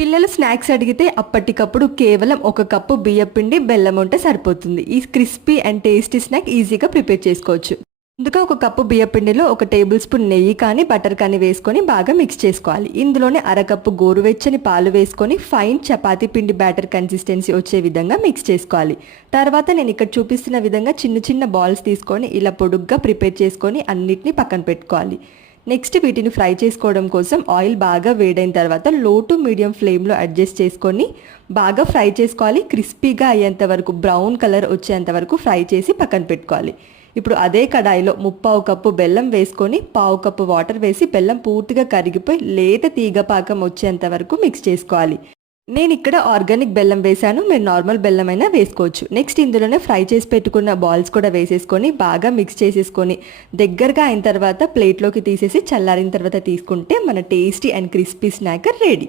పిల్లలు స్నాక్స్ అడిగితే అప్పటికప్పుడు కేవలం ఒక కప్పు బియ్యం పిండి బెల్లం ఉంటే సరిపోతుంది. ఈ క్రిస్పీ అండ్ టేస్టీ స్నాక్ ఈజీగా ప్రిపేర్ చేసుకోవచ్చు. ముందుగా ఒక కప్పు బియ్యపిండిలో ఒక టేబుల్ స్పూన్ నెయ్యి కానీ బటర్ కానీ వేసుకొని బాగా మిక్స్ చేసుకోవాలి. ఇందులోనే అరకప్పు గోరువెచ్చని పాలు వేసుకొని ఫైన్ చపాతీ పిండి బ్యాటర్ కన్సిస్టెన్సీ వచ్చే విధంగా మిక్స్ చేసుకోవాలి. తర్వాత నేను ఇక్కడ చూపిస్తున్న విధంగా చిన్న చిన్న బాల్స్ తీసుకొని ఇలా పొడుగ్గా ప్రిపేర్ చేసుకొని అన్నిటిని పక్కన పెట్టుకోవాలి. నెక్స్ట్ వీటిని ఫ్రై చేసుకోవడం కోసం ఆయిల్ బాగా వేడైన తర్వాత లో టు మీడియం ఫ్లేమ్లో అడ్జస్ట్ చేసుకొని బాగా ఫ్రై చేసుకోవాలి. క్రిస్పీగా అయ్యేంత వరకు బ్రౌన్ కలర్ వచ్చేంత వరకు ఫ్రై చేసి పక్కన పెట్టుకోవాలి. ఇప్పుడు అదే కడాయిలో ముప్పావు కప్పు బెల్లం వేసుకొని పావు కప్పు వాటర్ వేసి బెల్లం పూర్తిగా కరిగిపోయి లేత తీగపాకం వచ్చేంత వరకు మిక్స్ చేసుకోవాలి. నేను ఇక్కడ ఆర్గానిక్ బెల్లం వేశాను. మీరు నార్మల్ బెల్లం అయినా వేసుకోవచ్చు. నెక్స్ట్ ఇందులోనే ఫ్రై చేసి పెట్టుకున్న బాల్స్ కూడా వేసేసుకొని బాగా మిక్స్ చేసేసుకొని దగ్గరగా అయిన తర్వాత ప్లేట్లోకి తీసేసి చల్లారిన తర్వాత తీసుకుంటే మన tasty and crispy snack ready.